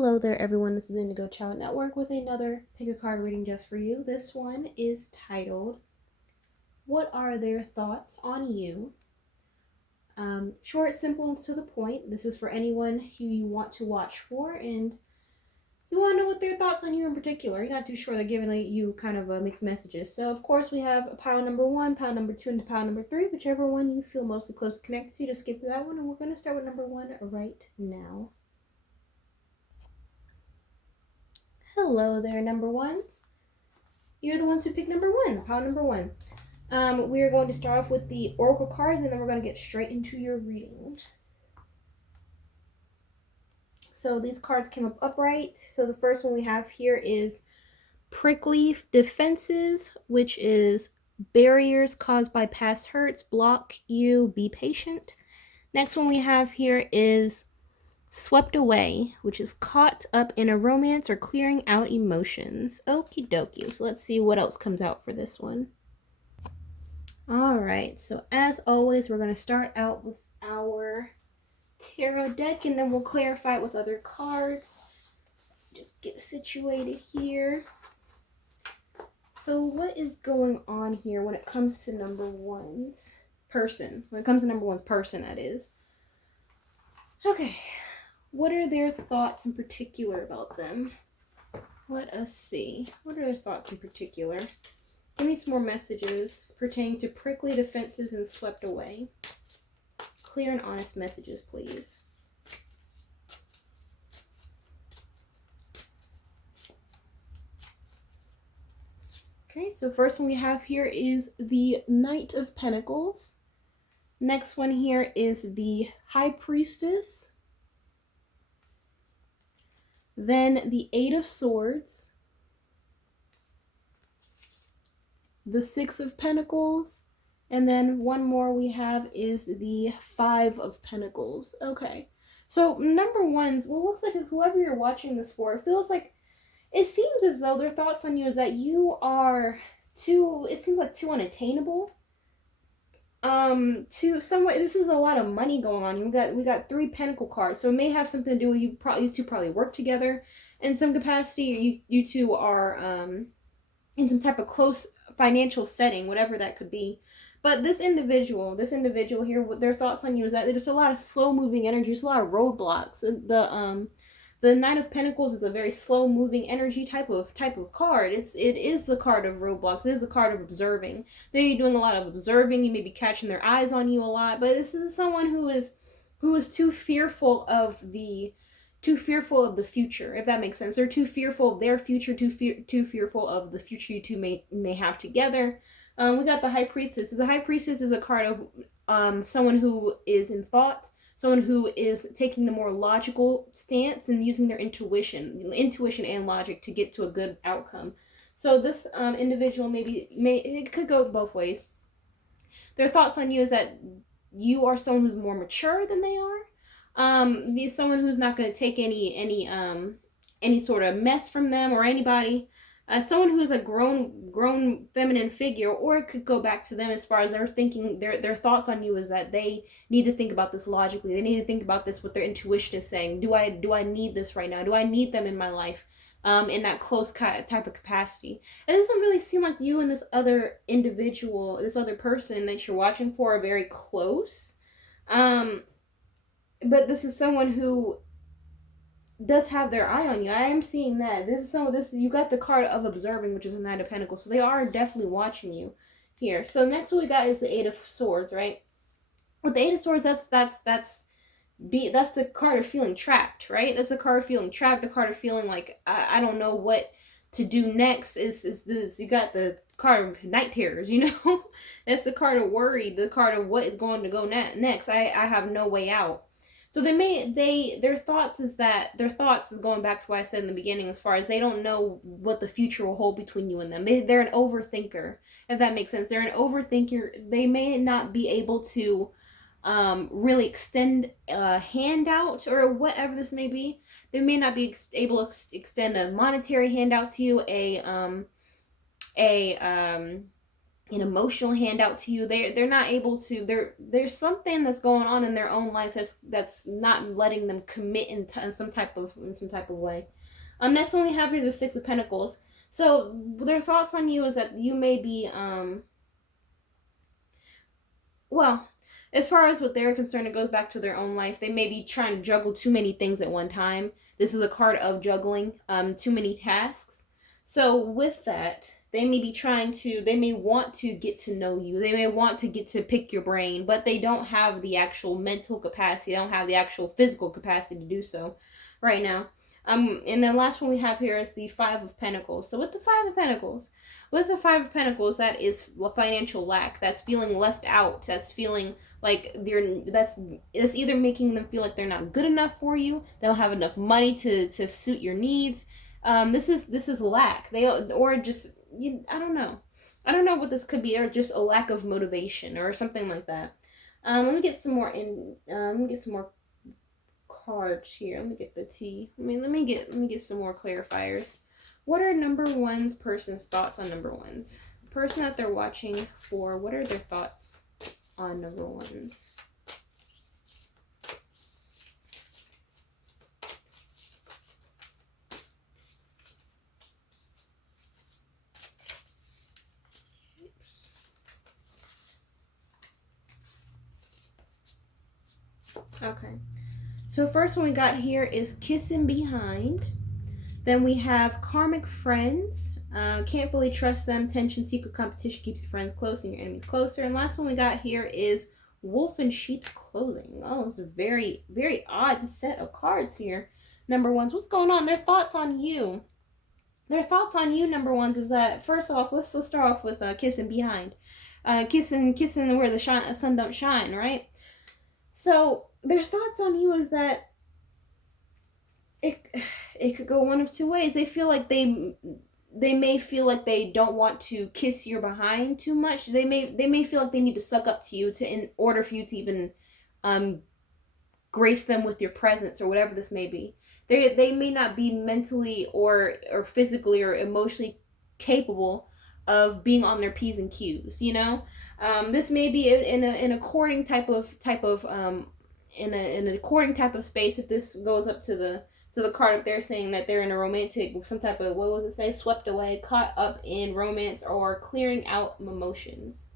Hello there, everyone. This is Indigo Child Network with another pick a card reading just for you. This one is titled, What Are Their Thoughts on You? Short, simple, and to the point. This is for anyone who you want to watch for and you want to know what their thoughts on you in particular. You're not too sure. They're giving you kind of mixed messages. So, of course, we have pile number 1, pile number 2, and pile number 3. Whichever one you feel mostly close to connected to, just skip to that one. And we're going to start with number 1 right now. Hello there, number ones. You're the ones who picked number 1, pile number 1. We are going to start off with the oracle cards, and then we're going to get straight into your reading. So these cards came up upright. So the first one we have here is prickly defenses, which is barriers caused by past hurts, block you, be patient. Next one we have here is swept away, which is caught up in a romance or clearing out emotions. Okie dokie. So let's see what else comes out for this one. Alright, so as always, we're going to start out with our tarot deck and then we'll clarify it with other cards. Just get situated here. So what is going on here when it comes to number one's person? When it comes to number one's person, that is. Okay. What are their thoughts in particular about them? Let us see. What are their thoughts in particular? Give me some more messages pertaining to prickly defenses and swept away. Clear and honest messages, please. Okay, so first one we have here is the Knight of Pentacles. Next one here is the High Priestess. Then the Eight of Swords, the Six of Pentacles, and then one more we have is the Five of Pentacles. Okay, so number one's, well, looks like whoever you're watching this for, it feels like, it seems as though their thoughts on you is that you are too, it seems like too unattainable. To somewhat, this is a lot of money going on. We got 3 pentacle cards, so it may have something to do with you two probably work together in some capacity. You two are in some type of close financial setting, whatever that could be. But this individual here, what their thoughts on you is that there's a lot of slow moving energy, there's a lot of roadblocks. The Knight of Pentacles is a very slow-moving energy type of card. It is the card of roadblocks. It is the card of observing. They're doing a lot of observing. You may be catching their eyes on you a lot, but this is someone who is too fearful of the future, if that makes sense. They're too fearful of their future, too fearful of the future you two may have together. We got the High Priestess. The High Priestess is a card of someone who is in thought. Someone who is taking the more logical stance and using their intuition and logic to get to a good outcome. So this individual it could go both ways. Their thoughts on you is that you are someone who's more mature than they are. Someone who's not going to take any sort of mess from them or anybody. Someone who's a grown feminine figure, or it could go back to them as far as they're thinking, their thoughts on you is that they need to think about this logically. They need to think about this, what their intuition is saying. Do I need this right now? Do I need them in my life? In that close type of capacity. It doesn't really seem like you and this other individual, this other person that you're watching for are very close. But this is someone who does have their eye on you. I am seeing that. You got the card of observing, which is a Knight of Pentacles. So they are definitely watching you here. So next what we got is the Eight of Swords, right? With the Eight of Swords, that's the card of feeling trapped, right? That's the card of feeling trapped, the card of feeling like I don't know what to do next. Is this, you got the card of night terrors, you know? That's the card of worry, the card of what is going to go next. I have no way out. So their thoughts is going back to what I said in the beginning, as far as they don't know what the future will hold between you and them. They're an overthinker, if that makes sense. They're an overthinker. They may not be able to really extend a handout or whatever this may be. They may not be able to extend a monetary handout to you, an emotional handout to you. They're not able to. There's something that's going on in their own life that's not letting them commit in some type of way. Next one we have here is the Six of Pentacles. So their thoughts on you is that you may be well, as far as what they're concerned, it goes back to their own life. They may be trying to juggle too many things at one time. This is a card of juggling too many tasks. So with that, they may want to get to know you. They may want to get to pick your brain, but they don't have the actual mental capacity. They don't have the actual physical capacity to do so right now. And the last one we have here is the Five of Pentacles. So with the Five of Pentacles, that is financial lack. That's feeling left out. That's feeling like it's either making them feel like they're not good enough for you. They don't have enough money to suit your needs. This is lack. I don't know. I don't know what this could be, or just a lack of motivation or something like that. Let me get some more cards here. Let me get the tea. Let me get some more clarifiers. What are number one's person's thoughts on number ones? The person that they're watching for, what are their thoughts on number ones? Okay. So first one we got here is kissing behind. Then we have karmic friends. Can't fully trust them. Tension, secret competition keeps your friends close and your enemies closer. And last one we got here is wolf in sheep's clothing. Oh, it's a very, very odd set of cards here. Number ones, what's going on? Their thoughts on you. Their thoughts on you, number ones, is that first off, let's start off with kissing behind. Kissing where the sun don't shine, right? So their thoughts on you is that it could go one of two ways. They feel like they may feel like they don't want to kiss your behind too much. They may feel like they need to suck up to you in order for you to even grace them with your presence or whatever this may be. They may not be mentally or physically or emotionally capable of being on their P's and Q's, you know? This may be in a courting type of in a courting type of space. If this goes up to the card up there, saying that they're in a romantic, some type of, what was it say, swept away, caught up in romance, or clearing out emotions.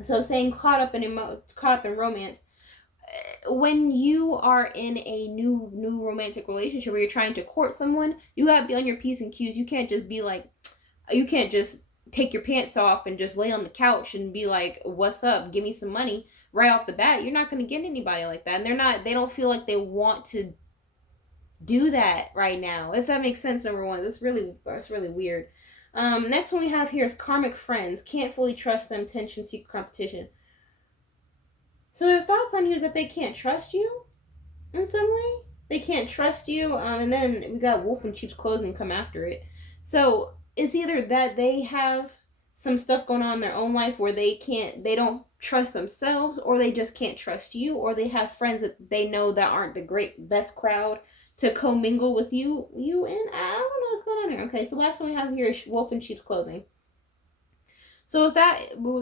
So saying caught up in romance, when you are in a new romantic relationship where you're trying to court someone, you gotta be on your P's and Q's. You can't just take your pants off and just lay on the couch and be like, what's up, give me some money right off the bat. You're not going to get anybody like that. And they don't feel like they want to do that right now, if that makes sense. Number one, that's really weird. Next one we have here is karmic friends. Can't fully trust them. Tension, secret competition. So their thoughts on you is that they can't trust you in some way. They can't trust you. And then we got wolf in sheep's clothing come after it. So it's either that they have some stuff going on in their own life where they don't trust themselves, or they just can't trust you, or they have friends that they know that aren't the best crowd to commingle with you and I don't know what's going on there. Okay, so last one we have here is wolf in sheep's clothing. So with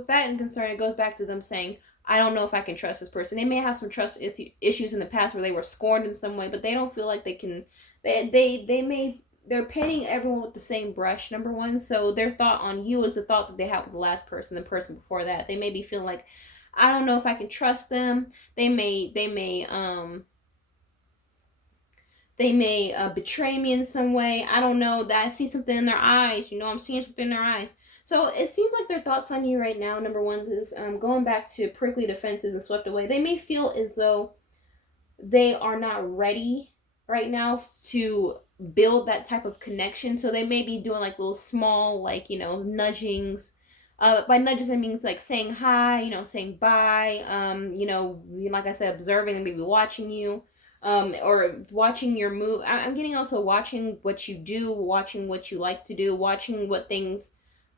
that in concern, it goes back to them saying, I don't know if I can trust this person. They may have some trust issues in the past where they were scorned in some way, but they don't feel like they can. They're painting everyone with the same brush, number one. So their thought on you is the thought that they had with the last person, the person before that. They may be feeling like, I don't know if I can trust them. They may betray me in some way. I don't know, that I see something in their eyes. I'm seeing something in their eyes. So it seems like their thoughts on you right now, number one, is going back to prickly defenses and swept away. They may feel as though they are not ready right now to build that type of connection. So they may be doing like little small, nudgings. By nudges, it means like saying hi, saying bye, like I said, observing and maybe watching you, or watching your move. I'm getting also watching what you do, watching what you like to do, watching what things,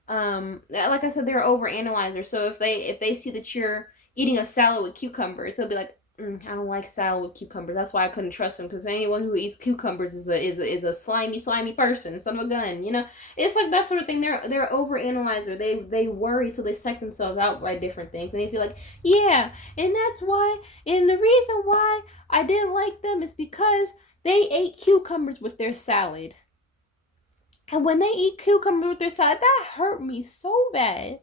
like I said, they're over analyzers. So if they see that you're eating a salad with cucumbers, they'll be like, I don't like salad with cucumbers. That's why I couldn't trust him, because anyone who eats cucumbers is a slimy person, son of a gun. You know, it's like that sort of thing. They're overanalyzer. They worry, so they psych themselves out by different things, and they feel like, yeah, and that's why. And the reason why I didn't like them is because they ate cucumbers with their salad. And when they eat cucumbers with their salad, that hurt me so bad.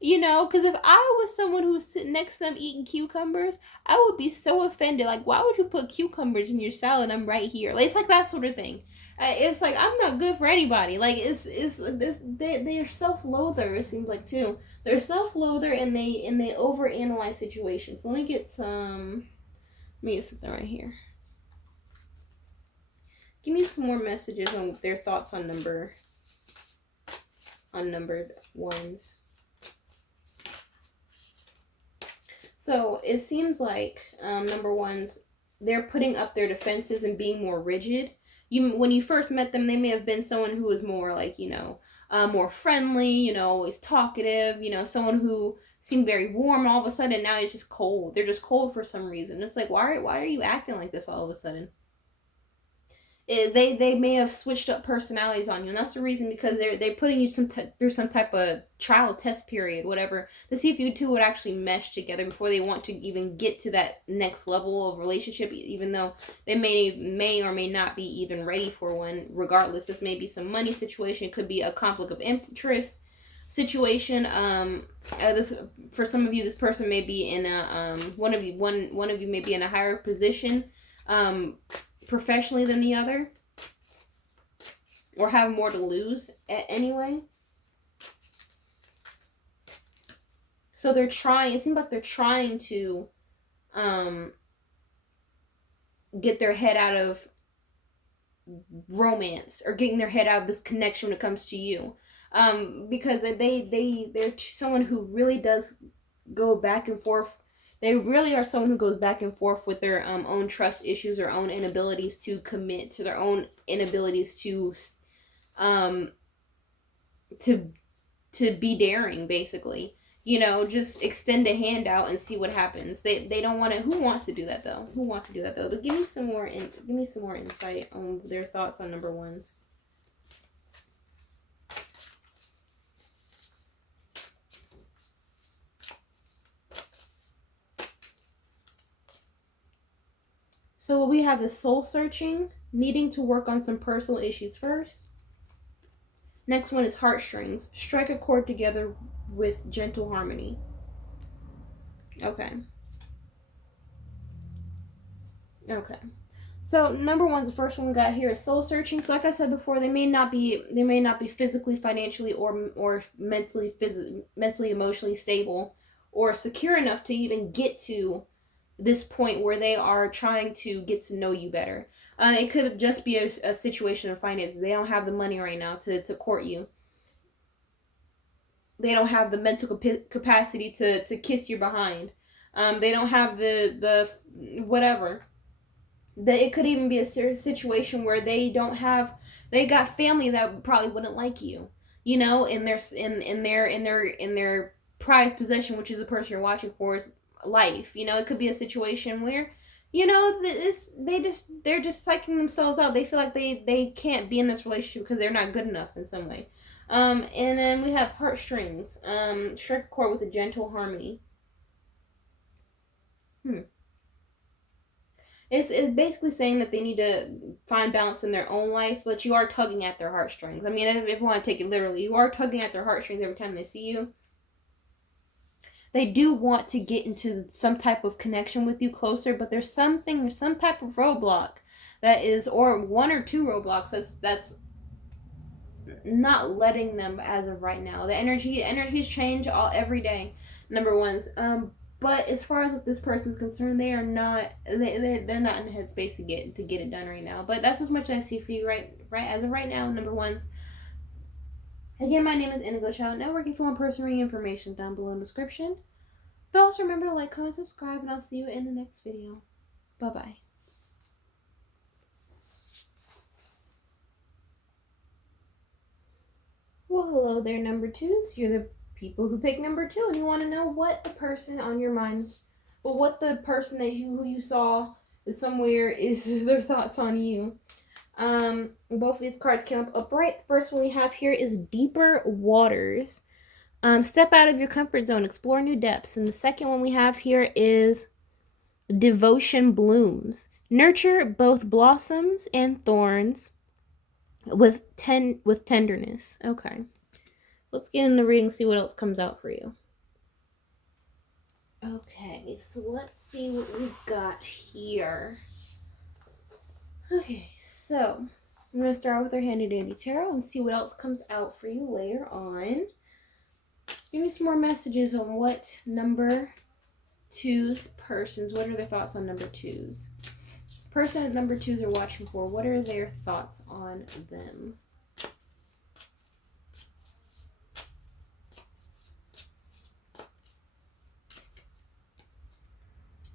You know, because if I was someone who was sitting next to them eating cucumbers, I would be so offended. Like, why would you put cucumbers in your salad? I'm right here. Like, it's like that sort of thing. It's like, I'm not good for anybody. Like, it's this they're self-loather. It seems like too. They're self-loather, and they overanalyze situations. Let me get some. Let me get something right here. Give me some more messages on their thoughts on numbered ones. So it seems like number ones, they're putting up their defenses and being more rigid. When you first met them, they may have been someone who was more like, more friendly, is talkative, someone who seemed very warm. All of a sudden now it's just cold. They're just cold for some reason. It's like, why are you acting like this all of a sudden? They may have switched up personalities on you, and that's the reason, because they're putting you through some type of trial test period, whatever, to see if you two would actually mesh together before they want to even get to that next level of relationship, even though they may or may not be even ready for one. Regardless, this may be some money situation, it could be a conflict of interest situation. This, for some of you, this person may be in a one of you may be in a higher position professionally than the other, or have more to lose anyway. So they're trying, it seems like they're trying to get their head out of romance, or getting their head out of this connection when it comes to you, because they're someone who really does go back and forth. They really are someone who goes back and forth with their own trust issues, their own inabilities to commit, to their own inabilities to be daring, basically. Just extend a hand out and see what happens. They don't want to. Who wants to do that though? But give me some more insight on their thoughts on number ones. So what we have is soul searching, needing to work on some personal issues first. Next one is heartstrings. Strike a chord together with gentle harmony. Okay. So number one, the first one we got here is soul searching. So like I said before, they may not be physically, financially, or mentally, emotionally stable, or secure enough to even get to this point where they are trying to get to know you better. It could just be a situation of finances. They don't have the money right now to court you. They don't have the mental capacity to kiss your behind. They don't have the whatever. It could even be a situation where they got family that probably wouldn't like you. In their prized possession, which is the person you're watching for, is life. It could be a situation where they're just psyching themselves out. They feel like they can't be in this relationship because they're not good enough in some way. And then we have heartstrings. Strike a chord with a gentle harmony. It's basically saying that they need to find balance in their own life, but you are tugging at their heartstrings. I mean, if you want to take it literally, you are tugging at their heartstrings every time they see you. They do want to get into some type of connection with you closer, but there's some type of roadblock that is, or one or two roadblocks that's not letting them as of right now. The energies change every day. Number ones, but as far as what this person's concerned, they are not. They're not in the headspace to get it done right now. But that's as much as I see for you right as of right now. Number ones. Again, my name is Indigo Network. If you want personal reading information down below in the description. But also remember to like, comment, subscribe, and I'll see you in the next video. Bye-bye. Well, hello there, number twos. You're the people who pick number 2, and you want to know what the person on your mind but what the person that who you saw is somewhere is their thoughts on you. Both of these cards came up upright. The first one we have here is deeper waters. Step out of your comfort zone, explore new depths. And the second one we have here is devotion blooms. Nurture both blossoms and thorns with tenderness. Okay. Let's get in the reading, see what else comes out for you. Okay, so let's see what we got here. Okay, so I'm going to start with our handy dandy tarot and see what else comes out for you later on. Give me some more messages on what number twos persons, what are their thoughts on number twos? Person that number twos are watching for, what are their thoughts on them?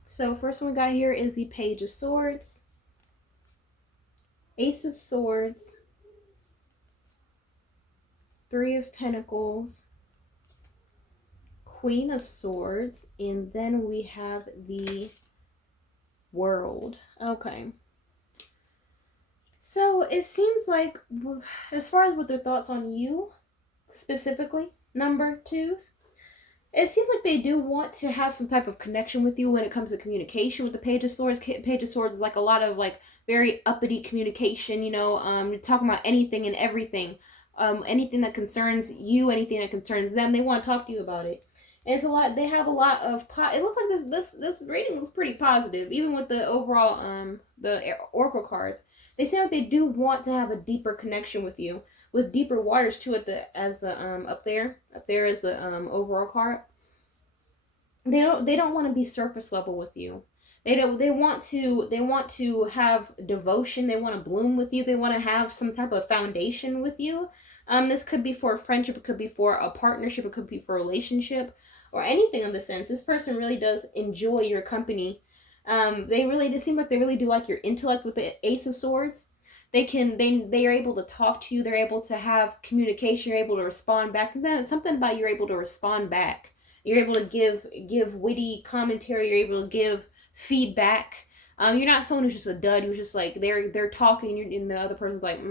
So first one we got here is the Page of Swords, Ace of Swords, Three of Pentacles, Queen of Swords, and then we have the World. Okay. So it seems like, as far as what their thoughts on you, specifically, number twos, it seems like they do want to have some type of connection with you when it comes to communication with the Page of Swords. Page of Swords is like a lot of like very uppity communication, you know, you're talking about anything and everything. Anything that concerns you, anything that concerns them, they want to talk to you about it. And it's a lot, they have a lot of, it looks like this rating was pretty positive, even with the overall, the Oracle cards. They seem like they do want to have a deeper connection with you, with deeper waters too, up there is the, overall card. They don't want to be surface level with you. They want to have devotion, they want to bloom with you, they want to have some type of foundation with you. This could be for a friendship, it could be for a partnership, it could be for a relationship, or anything of the sense. This person really does enjoy your company. It seems like they really do like your intellect with the Ace of Swords. They are able to talk to you, they're able to have communication, you're able to respond back. Something about you're able to respond back. You're able to give witty commentary, you're able to give feedback. You're not someone who's just a dud, who's just like they're talking and the other person's like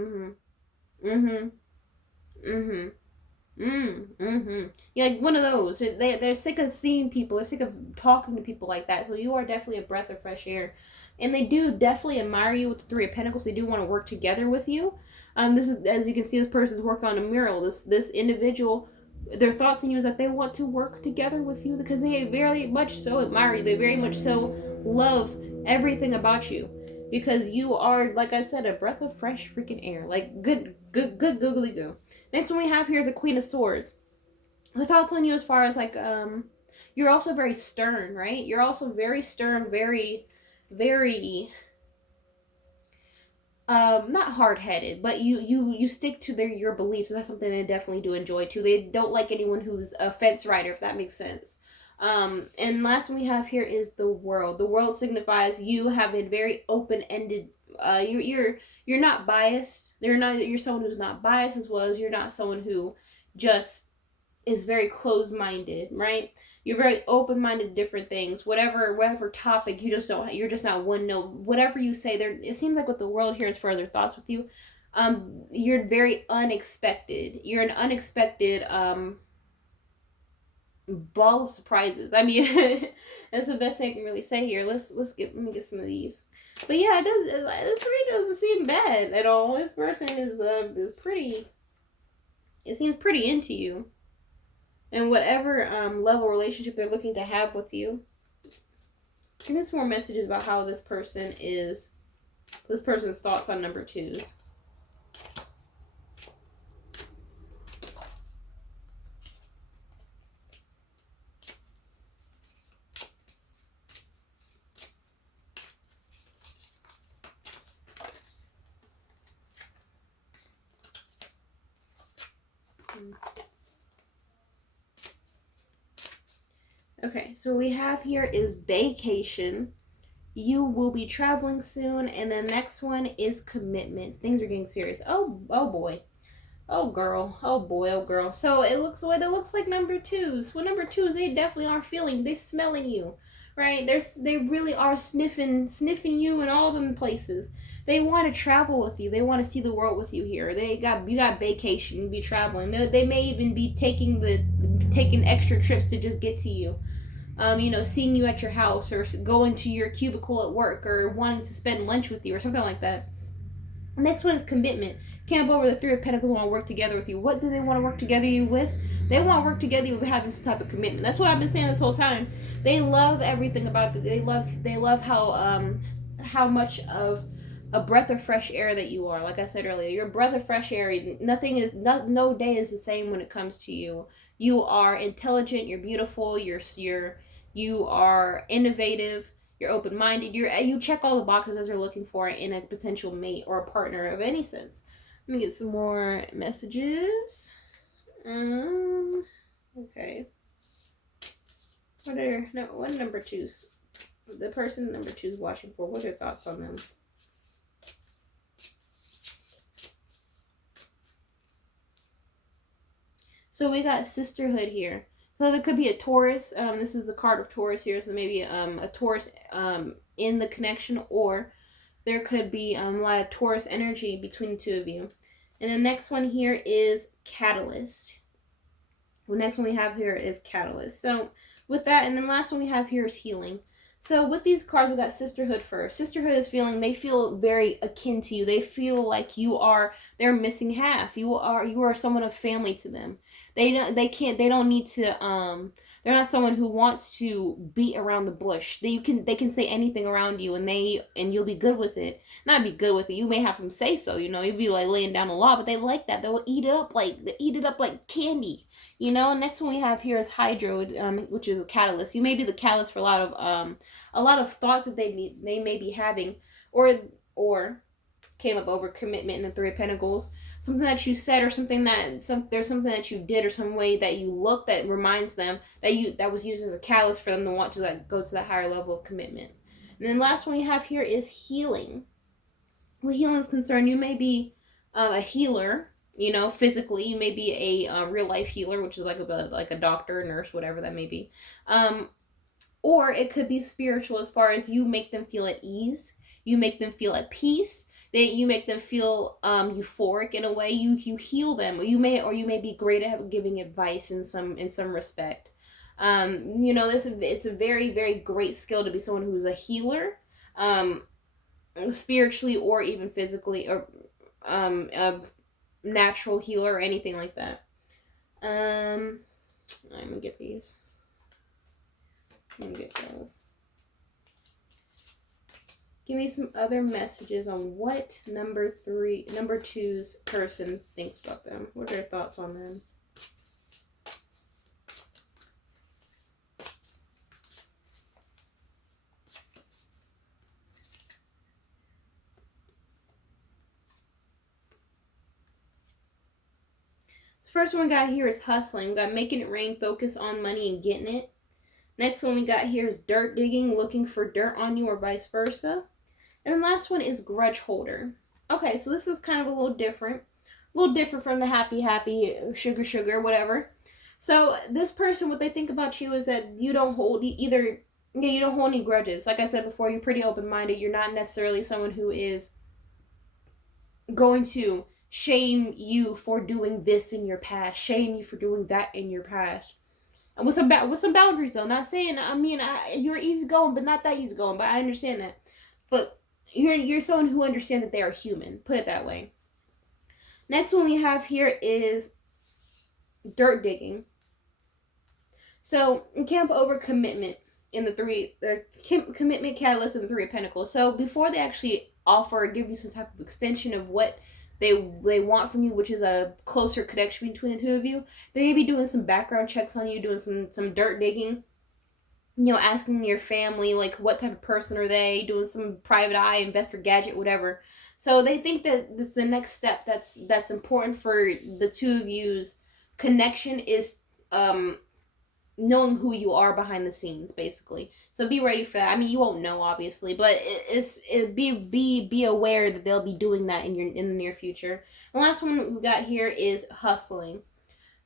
You're like one of those. They're sick of seeing people. They're sick of talking to people like that. So you are definitely a breath of fresh air. And they do definitely admire you with the Three of Pentacles. They do want to work together with you. This is, as you can see, this person's working on a mural. This individual, their thoughts on you is that they want to work together with you because they very much so admire you. They very much so love everything about you. Because you are, like I said, a breath of fresh freaking air. Like, good googly goo. Next one we have here is the Queen of Swords. The thoughts on you as far as, like, you're also very stern, right? You're also very stern, very, not hard-headed, but you stick to your beliefs. That's something they definitely do enjoy, too. They don't like anyone who's a fence rider, if that makes sense. And last one we have here is the World. The World signifies you have a very open-ended, you're not biased. You're someone who's not biased, as well as you're not someone who just is very closed-minded, right? You're very open-minded to different things. Whatever topic, you're just not one note. Whatever you say, it seems like with the World here, as far as their thoughts with you, you're very unexpected. You're an unexpected, ball of surprises. I mean, that's the best thing I can really say here. Let me get some of these. But yeah, this reading doesn't seem bad at all. This person is pretty. It seems pretty into you, and whatever level relationship they're looking to have with you. Give me some more messages about how this person's thoughts on number twos. Okay, so what we have here is vacation. You will be traveling soon, and the next one is commitment. Things are getting serious. Oh boy. Oh girl. Oh boy, oh girl. So it looks like number twos. Well, number twos, they definitely are feeling, they smelling you. right? They really are sniffing you in all them places. They want to travel with you. They want to see the world with you here. You got vacation. You be traveling. They may even be taking extra trips to just get to you. Seeing you at your house or going to your cubicle at work or wanting to spend lunch with you or something like that. Next one is commitment. Camp over the Three of Pentacles want to work together with you. What do they want to work together you with? They want to work together with having some type of commitment. That's what I've been saying this whole time. They love everything about it. They love how much of a breath of fresh air that you are. Like I said earlier, you're a breath of fresh air. No day is the same when it comes to you. You are intelligent. You're beautiful. You are innovative. You're open-minded. You check all the boxes as you're looking for in a potential mate or a partner of any sense. Let me get some more messages. Okay. What number twos? The person number two is watching for. What are your thoughts on them? So we got sisterhood here. So there could be a Taurus. This is the card of Taurus here. So maybe a Taurus in the connection, or there could be a lot of Taurus energy between the two of you. And the next one here is Catalyst. The next one we have here is Catalyst. So with that, and then the last one we have here is Healing. So with these cards, we got Sisterhood first. Sisterhood is they feel very akin to you. They feel like you are their missing half. You are someone of family to them. They don't need to they're not someone who wants to beat around the bush. They can say anything around you and you'll be good with it. Not be good with it. You may have them say so, you'll be like laying down the law, but they like that. They'll eat it up like candy. Next one we have here is Hydro, which is a catalyst. You may be the catalyst for a lot of thoughts that they may be having, or came up over commitment in the Three of Pentacles. Something that you said, or there's something that you did, or some way that you look that reminds them that was used as a catalyst for them to want to go to that higher level of commitment. And then the last one we have here is Healing. Where healing is concerned, you may be a healer. Physically, you may be a real life healer, which is like a doctor, nurse, whatever that may be. Or it could be spiritual, as far as you make them feel at ease, you make them feel at peace, that you make them feel euphoric in a way. You heal them. You may be great at giving advice in some respect. It's a very, very great skill to be someone who's a healer, spiritually or even physically, or a natural healer or anything like that. I'm gonna get these. Let me get those. Give me some other messages on what number two's person thinks about them. What are their thoughts on them? The first one we got here is Hustling. We got Making It Rain, focus on money and getting it. Next one we got here is Dirt Digging, looking for dirt on you or vice versa. And the last one is Grudge Holder. Okay, so this is kind of a little different from the happy, sugar, whatever. So this person, what they think about you is that you don't hold any grudges. Like I said before, you're pretty open-minded. You're not necessarily someone who is going to shame you for doing this in your past, shame you for doing that in your past. And with some boundaries though. Not saying, you're easygoing, but not that easygoing. But I understand that. But you're someone who understands that they are human. Put it that way. Next one we have here is Dirt Digging. So camp over commitment in the commitment catalyst in the Three of Pentacles. So before they actually offer or give you some type of extension of what they want from you, which is a closer connection between the two of you, they may be doing some background checks on you, doing some dirt digging. Asking your family, like, what type of person are they, doing some private eye, investor gadget, whatever. So they think that this is the next step that's important for the two of you's connection is knowing who you are behind the scenes, basically. So be ready for that. You won't know, obviously, but be aware that they'll be doing that in the near future. The last one we got here is Hustling.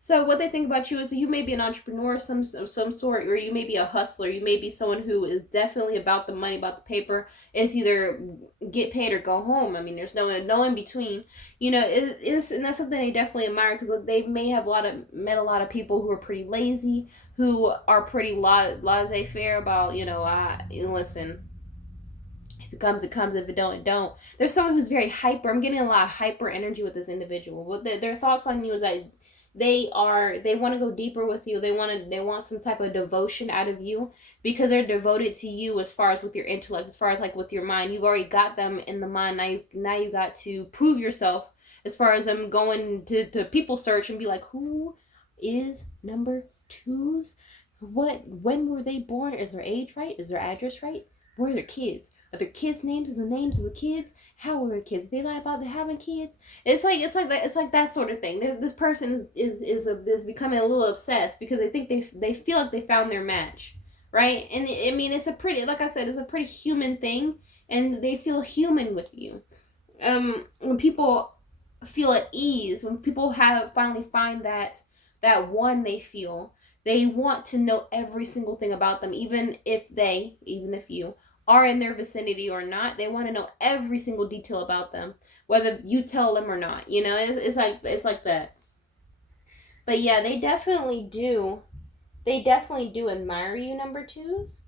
So what they think about you is that you may be an entrepreneur of some sort, or you may be a hustler. You may be someone who is definitely about the money, about the paper. It's either get paid or go home. I mean, there's no in between. You know, it's and that's something they definitely admire, because they may have met a lot of people who are pretty lazy, who are pretty laissez faire about, listen, if it comes, it comes. If it don't, it don't. There's someone who's very hyper. I'm getting a lot of hyper energy with this individual. What their thoughts on you is that they want to go deeper with you. They want some type of devotion out of you, because they're devoted to you as far as with your intellect, as far as like with your mind. You've already got them in the mind. Now you got to prove yourself, as far as them going to people search and be like, who is number twos? When were they born? Is their age right? Is their address right? Where are their kids? Are their kids' names? Is the names of the kids? How old are their kids? They lie about having kids. It's like that sort of thing. This person is becoming a little obsessed, because they think they feel like they found their match, right? And I mean, it's a pretty, like I said, it's a pretty human thing, and they feel human with you. When people feel at ease, when people finally find that one they feel, they want to know every single thing about them, even if you are in their vicinity or not. They want to know every single detail about them, whether you tell them or not. It's like that. But yeah, they definitely do. They definitely do admire you, number twos.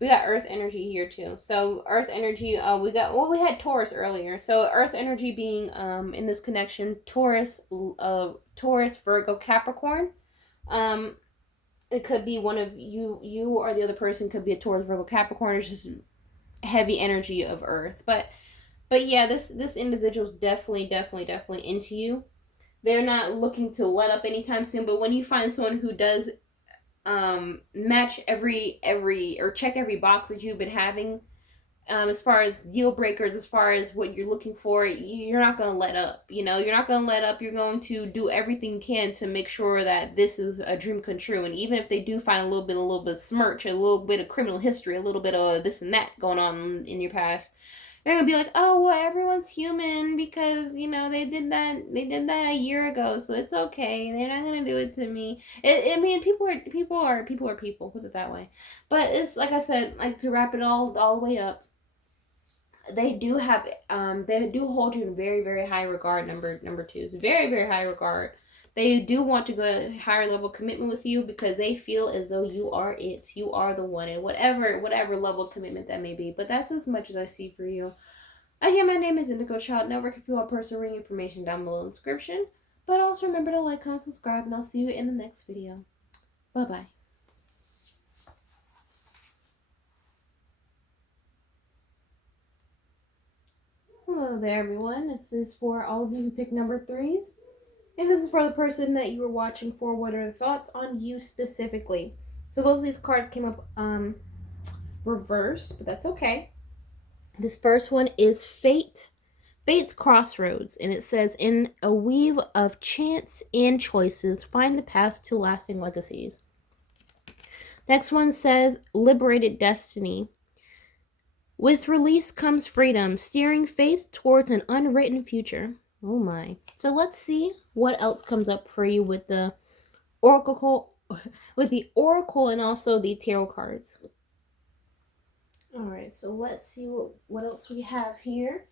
We got Earth energy here too. So Earth energy, we had Taurus earlier. So Earth energy being in this connection, Taurus, Virgo, Capricorn. It could be one of you or the other person could be a Taurus, Virgo, Capricorn. It's just heavy energy of Earth. But yeah, this individual's definitely into you. They're not looking to let up anytime soon. But when you find someone who does match every or check every box that you've been having, as far as deal breakers, as far as what you're looking for, you're not going to let up. You're not going to let up. You're going to do everything you can to make sure that this is a dream come true. And even if they do find a little bit of smirch, a little bit of criminal history, a little bit of this and that going on in your past, they're gonna be like, oh well, everyone's human, because they did that a year ago, so it's okay. They're not gonna do it to me. I mean, people are people. Put it that way. But it's like I said, like, to wrap it all the way up, they do hold you in very, very high regard. Number twos, very, very high regard. They do want to go a higher level commitment with you, because they feel as though you are it. You are the one, and whatever level of commitment that may be. But that's as much as I see for you. Again, my name is Indigo Child Network. If you want personal ring information, down below in the description. But also remember to like, comment, subscribe, and I'll see you in the next video. Bye-bye. Hello there, everyone. This is for all of you who picked number threes. And this is for the person that you were watching for. What are the thoughts on you specifically? So both of these cards came up reversed, but that's okay. This first one is Fate. Fate's Crossroads. And it says, in a weave of chance and choices, find the path to lasting legacies. Next one says Liberated Destiny. With release comes freedom, steering faith towards an unwritten future. Oh my. So let's see what else comes up for you with the oracle and also the tarot cards. All right, so let's see what else we have here.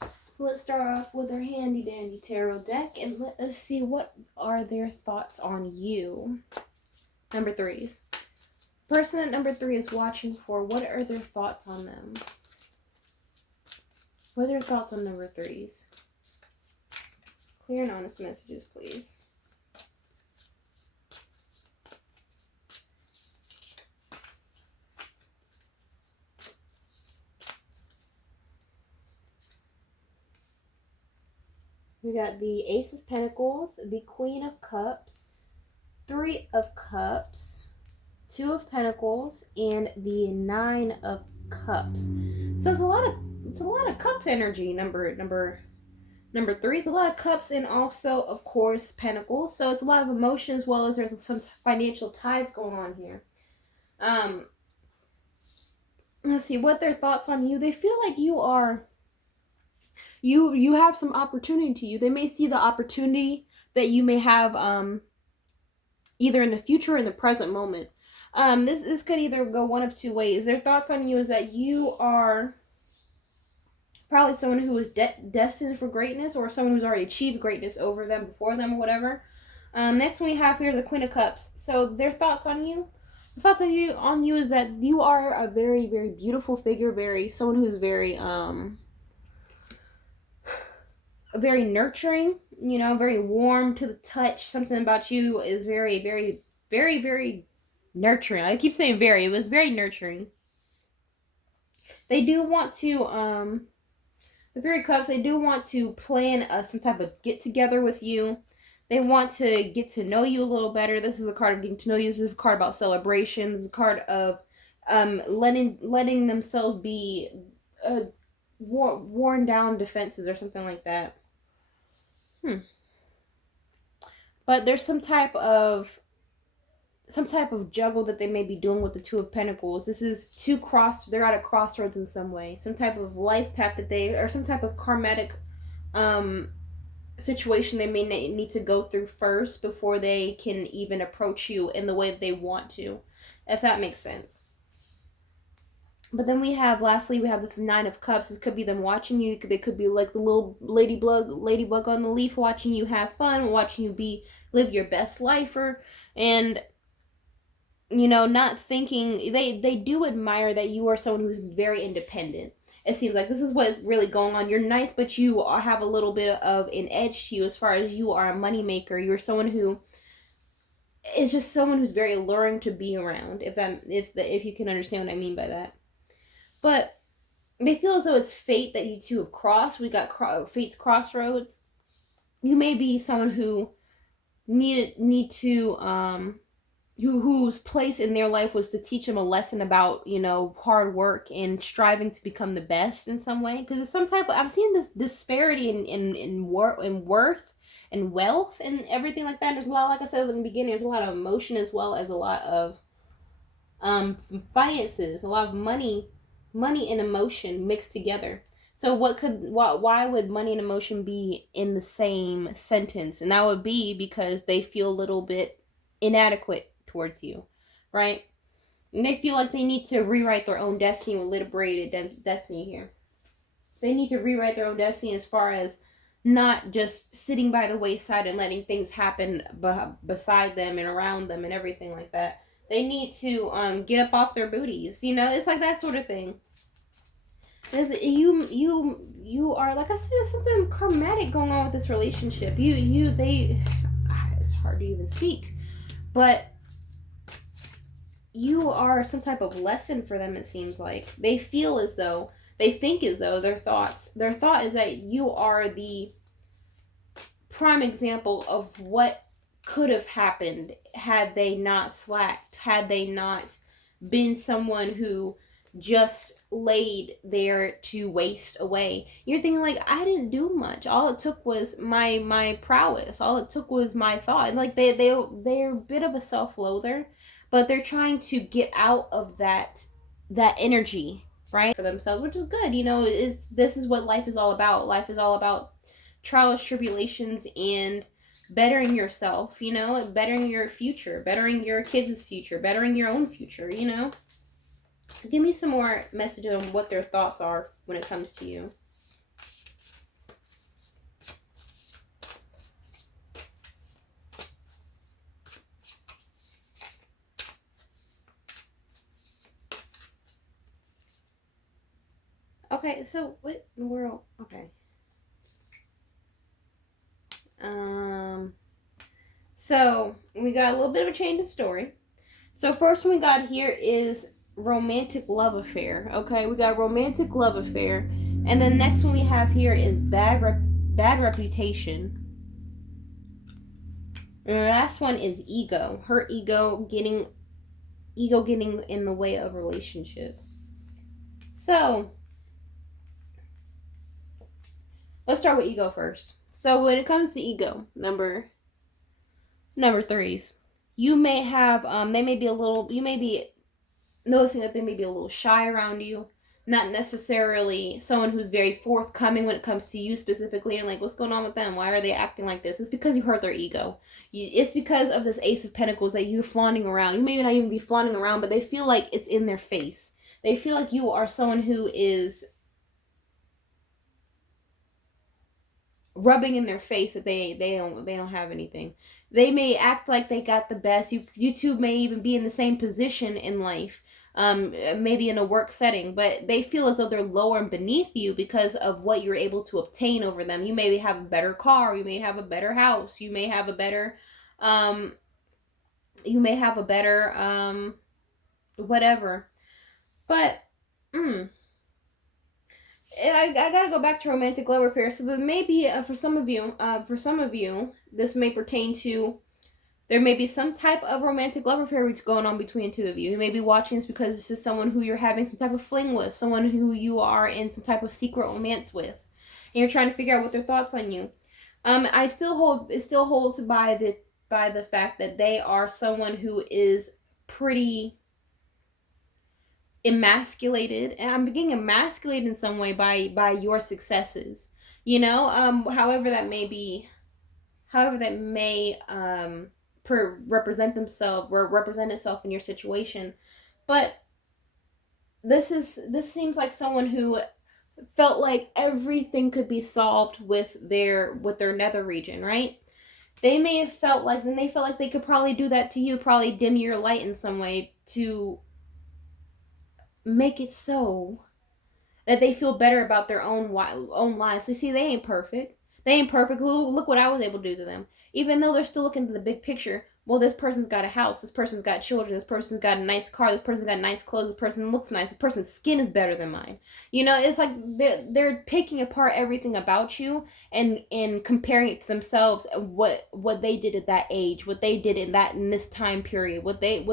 So let's start off with our handy dandy tarot deck, and let us see what are their thoughts on you. Number threes. Person at number 3 is watching for, what are their thoughts on them? What are their thoughts on number 3s? Clear and honest messages, please. We got the Ace of Pentacles, the Queen of Cups, 3 of Cups, 2 of Pentacles, and the 9 of Cups. So it's a lot of cups energy. Number 3 is a lot of cups, and also, of course, Pentacles. So it's a lot of emotion, as well as there's some financial ties going on here. Let's see what their thoughts on you. They feel like you are. You have some opportunity to you. They may see the opportunity that you may have either in the future or in the present moment. This could either go one of two ways. Their thoughts on you is that you are probably someone who is destined for greatness, or someone who's already achieved greatness over them, before them, or whatever. Next one we have here, the Queen of Cups. So their thoughts on you, the thoughts on you is that you are a very, very beautiful figure, someone who's very nurturing, very warm to the touch. Something about you is very, very, very, very nurturing. I keep saying very. It was very nurturing. They do want to, the Three of Cups, they do want to plan some type of get together with you. They want to get to know you a little better. This is a card of getting to know you. This is a card about celebration. This is a card of letting themselves be worn down defenses or something like that. But there's some type of juggle that they may be doing with the Two of Pentacles. This is they're at a crossroads in some way. Some type of life path or some type of karmatic situation they may need to go through first before they can even approach you in the way that they want to, if that makes sense. But then lastly, we have this Nine of Cups. This could be them watching you. They could be like the little ladybug on the leaf, watching you have fun, watching you live your best life, and not thinking. They do admire that you are someone who's very independent. It seems like this is what's really going on. You're nice, but you have a little bit of an edge to you as far as you are a moneymaker. You're someone who is just someone who's very alluring to be around, if you can understand what I mean by that. But they feel as though it's fate that you two have crossed. We got fate's crossroads. You may be someone who need to whose place in their life was to teach them a lesson about hard work and striving to become the best in some way. Because it's some type of, I'm seeing this disparity in worth and wealth and everything like that. There's a lot, like I said in the beginning, there's a lot of emotion as well as a lot of finances, a lot of money and emotion mixed together. So why would money and emotion be in the same sentence? And that would be because they feel a little bit inadequate towards you, right? And they feel like they need to rewrite their own destiny with liberated destiny here. They need to rewrite their own destiny as far as not just sitting by the wayside and letting things happen beside them and around them and everything like that. They need to get up off their booties. It's like that sort of thing. You are, like I said, there's something karmatic going on with this relationship. It's hard to even speak, but you are some type of lesson for them. It seems like they think as though their thought is that you are the prime example of what could have happened had they not slacked, had they not been someone who just laid there to waste away. You're thinking like, I didn't do much. All it took was my prowess. All it took was my thought. Like they're a bit of a self-loather, but they're trying to get out of that energy, right, for themselves, which is good. This is what life is all about. Life is all about trials, tribulations, and bettering yourself, bettering your future, bettering your kids' future, bettering your own future, So give me some more messages on what their thoughts are when it comes to you. Okay, so what in the world? Okay. So we got a little bit of a change of story. So first one we got here is romantic love affair. Okay, we got romantic love affair, and then next one we have here is bad reputation. And the last one is ego. Her ego getting in the way of relationship. So let's start with ego first. So when it comes to ego, number threes, you may have you may be noticing that they may be a little shy around you. not necessarily someone who's very forthcoming when it comes to you specifically. And like, what's going on with them? Why are they acting like this? It's because you hurt their ego. It's because of this Ace of Pentacles that you're flaunting around. You may not even be flaunting around, but they feel like it's in their face. They feel like you are someone who is rubbing in their face that they don't have anything. They may act like they got the best. You two may even be in the same position in life, maybe in a work setting, but they feel as though they're lower and beneath you because of what you're able to obtain over them. You may have a better car, you may have a better house, you may have a better whatever. But I gotta go back to romantic love affair. So that maybe for some of you, this may pertain to, there may be some type of romantic love affair going on between two of you. You may be watching this because this is someone who you're having some type of fling with, someone who you are in some type of secret romance with, and you're trying to figure out what their thoughts on you. It still holds by the fact that they are someone who is pretty emasculated, and I'm being emasculated in some way by your successes, however that may be, however that may represent itself in your situation. But this seems like someone who felt like everything could be solved with their nether region, right? They may have felt like, then they felt like they could probably do that to you, probably dim your light in some way to make it so that they feel better about their own lives. They see they ain't perfect. Look what I was able to do to them. Even though they're still looking at the big picture. Well, this person's got a house. This person's got children. This person's got a nice car. This person's got nice clothes. This person looks nice. This person's skin is better than mine. It's like they're picking apart everything about you and comparing it to themselves. What they did at that age. What they did in this time period. What they've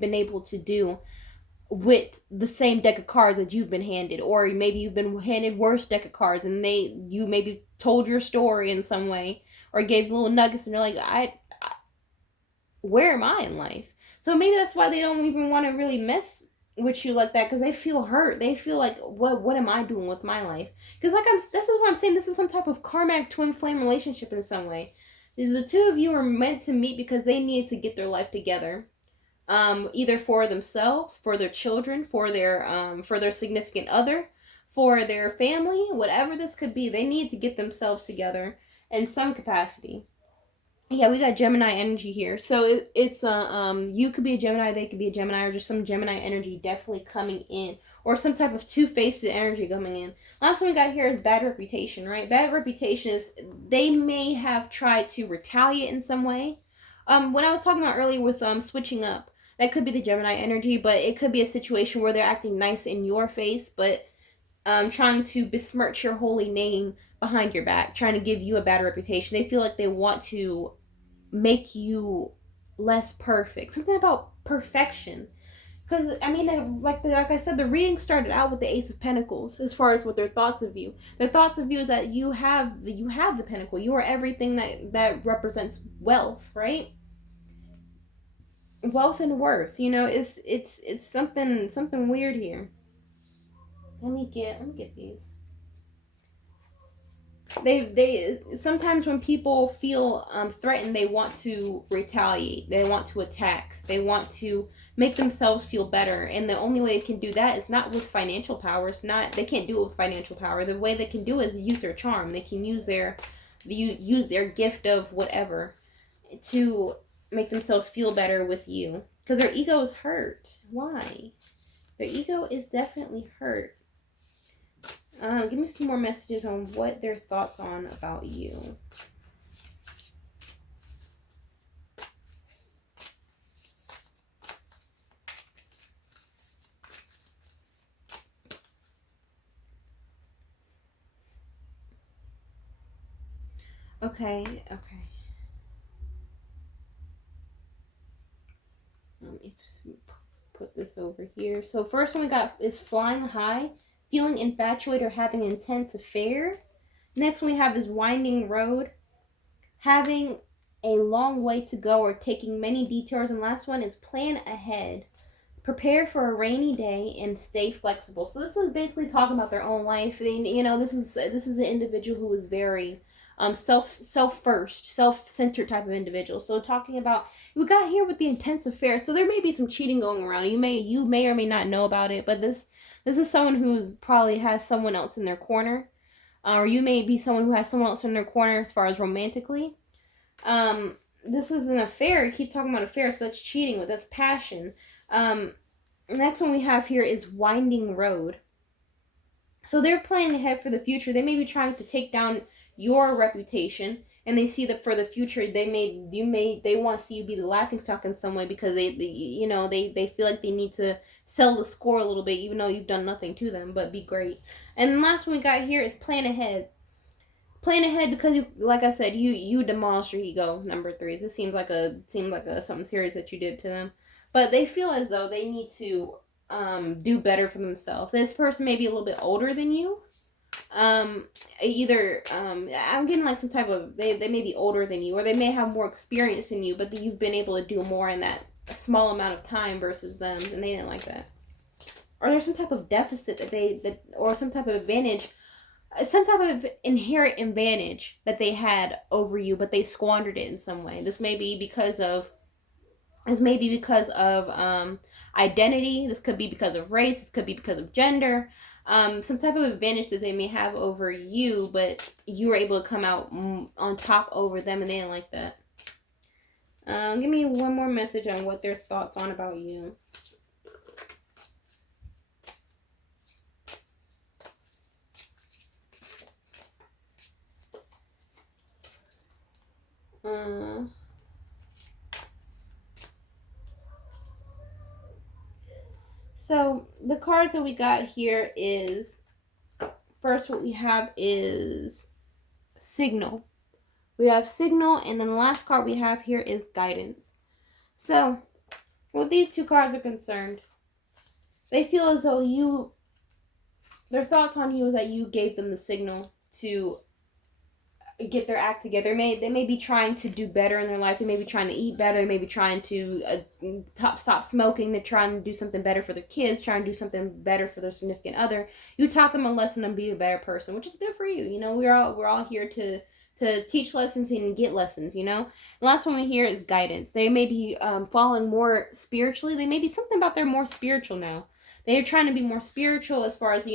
been able to do with the same deck of cards that you've been handed, or maybe you've been handed worse deck of cards, and you maybe told your story in some way, or gave little nuggets, and you're like, I where am I in life? So maybe that's why they don't even want to really mess with you like that, because they feel hurt. They feel like, what am I doing with my life? Because this is what I'm saying. This is some type of karmic twin flame relationship in some way. The two of you are meant to meet because they need to get their life together. Either for themselves, for their children, for their significant other, for their family, whatever this could be. They need to get themselves together in some capacity. Yeah, we got Gemini energy here. So it's you could be a Gemini, they could be a Gemini, or just some Gemini energy definitely coming in, or some type of two-faced energy coming in. Last one we got here is bad reputation, right? Bad reputation is they may have tried to retaliate in some way. When I was talking about earlier with switching up, that could be the Gemini energy, but it could be a situation where they're acting nice in your face, but trying to besmirch your holy name behind your back, trying to give you a bad reputation. They feel like they want to make you less perfect. Something about perfection. Because, I mean, like I said, the reading started out with the Ace of Pentacles as far as what their thoughts of you. Their thoughts of you is that you have the Pentacle. You are everything that represents wealth, right? Wealth and worth. It's something weird here. Let me get these. They sometimes when people feel threatened, they want to retaliate, they want to attack, they want to make themselves feel better, and the only way they can do that is not with financial power. They can't do it with financial power. The way they can do it is use their charm. They can use their gift of whatever to make themselves feel better with you, because their ego is hurt. Why? Their ego is definitely hurt. Give me some more messages on what their thoughts on about you. Okay. Let me put this over here. So first one we got is flying high. Feeling infatuated or having an intense affair. Next one we have is winding road. Having a long way to go or taking many detours. And last one is plan ahead. Prepare for a rainy day and stay flexible. So this is basically talking about their own life. This is an individual who is very self-centered type of individual. So talking about, we got here with the intense affair. So there may be some cheating going around. You may or may not know about it, but this is someone who's probably has someone else in their corner, or you may be someone who has someone else in their corner as far as romantically. This is an affair. You keep talking about affairs, so that's cheating with, that's passion. Next one we have here is winding road. So they're planning ahead for the future. They may be trying to take down your reputation, and they see that for the future they want to see you be the laughingstock in some way, because they feel like they need to sell the score a little bit, even though you've done nothing to them but be great. And the last one we got here is plan ahead. Plan ahead because you, like I said, you demolish your ego. Number 3. This seems like something serious that you did to them, but they feel as though they need to do better for themselves. This person may be a little bit older than you. Either I'm getting like some type of, they may be older than you, or they may have more experience than you, but you've been able to do more in that small amount of time versus them, and they didn't like that. Or there's some type of deficit or some type of advantage, some type of inherent advantage that they had over you, but they squandered it in some way. This may be because of identity. This could be because of race. This could be because of gender. Some type of advantage that they may have over you, but you were able to come out on top over them, and they didn't like that. Give me one more message on what their thoughts on about you. So the cards that we got here is, first what we have is signal. We have signal, and then the last card we have here is guidance. So with these two cards are concerned, they feel as though their thoughts on you is that you gave them the signal to get their act together. They may be trying to do better in their life. They may be trying to eat better. They may be trying to stop smoking. They're trying to do something better for their kids, trying to do something better for their significant other. You taught them a lesson and be a better person, which is good for you. We're all here to teach lessons and get lessons. The last one we hear is guidance. They may be falling more spiritually. They may be something about they're more spiritual now. They're trying to be more spiritual as far as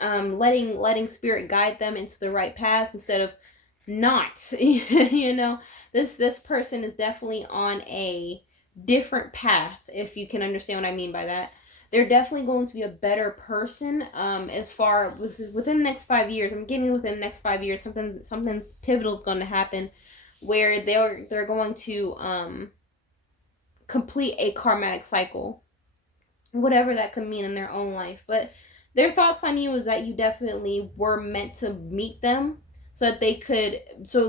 letting spirit guide them into the right path instead of not. This person is definitely on a different path, if you can understand what I mean by that. They're definitely going to be a better person as far within the next 5 years. I'm getting within the next 5 years something's pivotal is going to happen where they're going to complete a karmatic cycle, whatever that could mean in their own life. But their thoughts on you is that you definitely were meant to meet them, so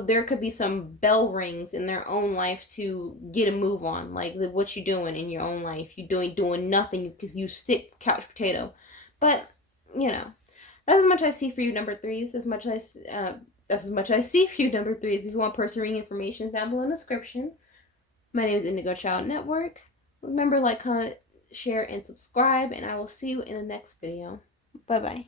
there could be some bell rings in their own life to get a move on, like what you doing in your own life. You doing nothing because you sit couch potato. But that's as much I see for you, number 3s. That's as much I see for you, number 3s. If you want personal reading information, down below in the description. My name is Indigo Child Network. Remember, like, comment, share, and subscribe, and I will see you in the next video. Bye bye.